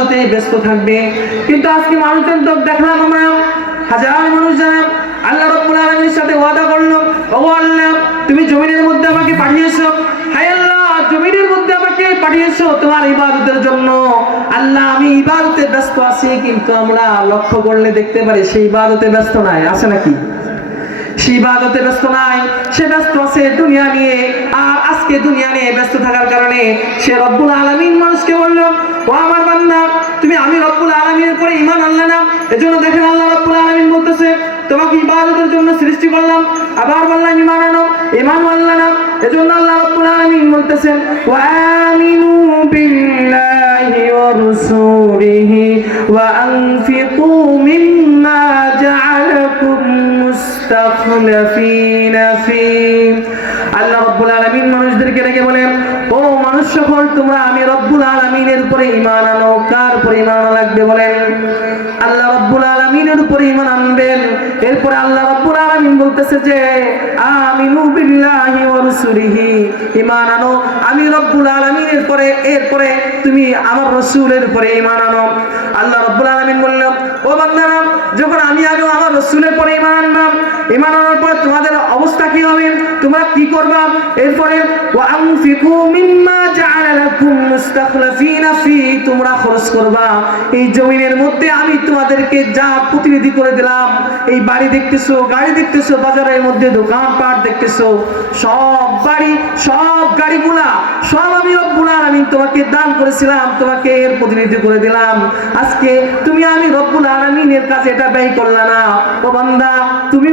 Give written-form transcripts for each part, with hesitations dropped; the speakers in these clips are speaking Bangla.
ইবাদতে ব্যস্ত থাকবে। কিন্তু আজকে মানুষজন তো দেখলাম আমরা হাজার মানুষ যারা আল্লাহ রাব্বুল আলামিনের সাথে ওয়াদা করলো, ও আল্লাহ তুমি জমিনের মধ্যে আমাকে পাঠিয়েছো, হায় আল্লাহ জমিনের মধ্যে আমাকে পাঠিয়েছো তোমার ইবাদতের জন্য। আল্লাহ আমি ইবাদতে ব্যস্ত আছি, কিন্তু আমরা লক্ষ্য করলে দেখতে পারি সেই ইবাদতে ব্যস্ত নাই, আছে নাকি? সে ইবাদতে ব্যস্ত নাই, সে ব্যস্ত আছে দুনিয়া নিয়ে। আর আজকে দুনিয়া নিয়ে ব্যস্ত থাকার কারণে সে রব্বুল আলামিন মানুষকে বলল, ও আমার বান্দা তুমি আমি রব্বুল আলামিনের উপরে ঈমান আনলে না। এজন্য দেখেন আল্লাহ রব্বুল আলামিন বলতেছে তোমাকে ইবাদতের জন্য সৃষ্টি করলাম, আবার বললাম ঈমান আনো, ঈমান আনলে না। এজন্য আল্লাহ রব্বুল আলামিন বলতেছেন ওয়া আমিনু বিল্লাহি ওয়া রাসূলিহি ওয়া আনফিকু মিম্মা জাআলাকুম মুস্তাখলাফিনা ফি। আল্লাহ রাব্বুল আলামিন মানুষদেরকে ডেকে বলেন, ও মানুষ সকল তোমরা আমি রব্বুল আলামিনের উপরে ঈমান আনো। কার উপরে ঈমান আনা লাগবে বলেন? আল্লাহ রাব্বুল আলামিনের উপরে ঈমান আনবেন। এরপরে আল্লাহ রাব্বুল আলামিন বলতেছে যে আমিনু বিল্লাহি ওয়া রাসূলিহি, ঈমান আনো আমি রব্বুল আলামিনের পরে, এরপরে তুমি আমার রাসূলের উপরে ঈমান আনো। আল্লাহ রাব্বুল আলামিন বললেন, ও বান্দারা যখন আমি আগে আমার রাসূলের পরে ঈমান আনলাম, ঈমান আনার পর তোমাদের অবস্থা কি হবে, তোমরা কি করবা? এরপরে ওয়া আনফিকু মিম্মা জাআলা লাকুম মুস্তাখলাফিনা ফি, তোমরা খরচ করবা এই জমিনের মধ্যে আমি তোমাদেরকে যা প্রতিনিধি করে দিলাম। এই বাড়ি দেখতেছো, গাড়ি দেখতেছো, বাজারের মধ্যে দোকানপাট দেখতেছো, সব বাড়ি সব গাড়িগুলা সব আমি রব্বুল আলামিন তোমাকে দান করেছিলাম, তোমাকে এর প্রতিনিধি করে দিলাম। আজকে তুমি আমি রব্বুল আলামিনের কাছে এটা ব্যয় করলা না। ও বান্দা তুমি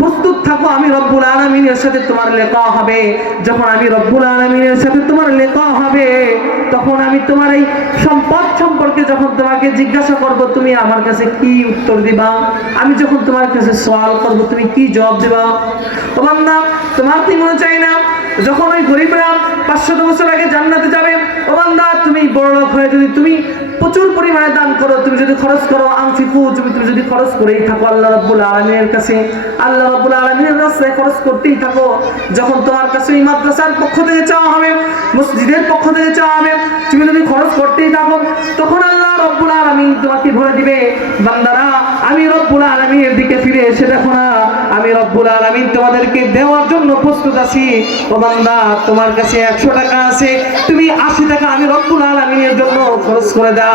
প্রস্তুত থাকো, আমি রব্বুল আলামিনের সাথে তোমার লিকা হবে। যখন আমি রব্বুল আলামিনের সাথে তোমার লিকা হবে, তখন আমি তোমার এই সম্পদ সম্পর্কে যখন তোমাকে জিজ্ঞাসা করব, তুমি আমার কাছে কি উত্তর দিবা? আমি যখন তোমার কাছে সওয়াল করব, তুমি কি জবাব দিবা? ও বান্দা তোমার কি মনে চাই না যখন ওই গরিবরা 500 বছর আগে জান্নাতে যাবে? ও বান্দা তুমি বড়লোক হয়ে যদি তুমি প্রচুর পরিমাণে দান করো, তুমি যদি খরচ করো, আনফিকু তুমি যদি খরচ করেই থাকো আল্লাহ রাব্বুল আলামিনের কাছে, আল্লাহ রাব্বুল আলামিনের রাস্তায় খরচ করতেই থাকো। যখন তোমার কাছে এই মাদ্রাসার পক্ষ থেকে চাওয়া হবে, মসজিদের পক্ষ থেকে চাওয়া হবে, তুমি যদি খরচ করতেই থাকো, তখন আল্লাহ রাব্বুল আলামিন তোমাকে ভরে দিবে। বান্দারা আমি রব্বুল আলামিনের দিকে ফিরে এসে দেখো না, আমি রব্বুল আলামিন তোমাদেরকে দেওয়ার জন্য প্রস্তুত আছি। ও বান্দা তোমার কাছে 100 টাকা আছে, তুমি 80 টাকা আমি রব্বুল আলামিনের জন্য খরচ করে দাও।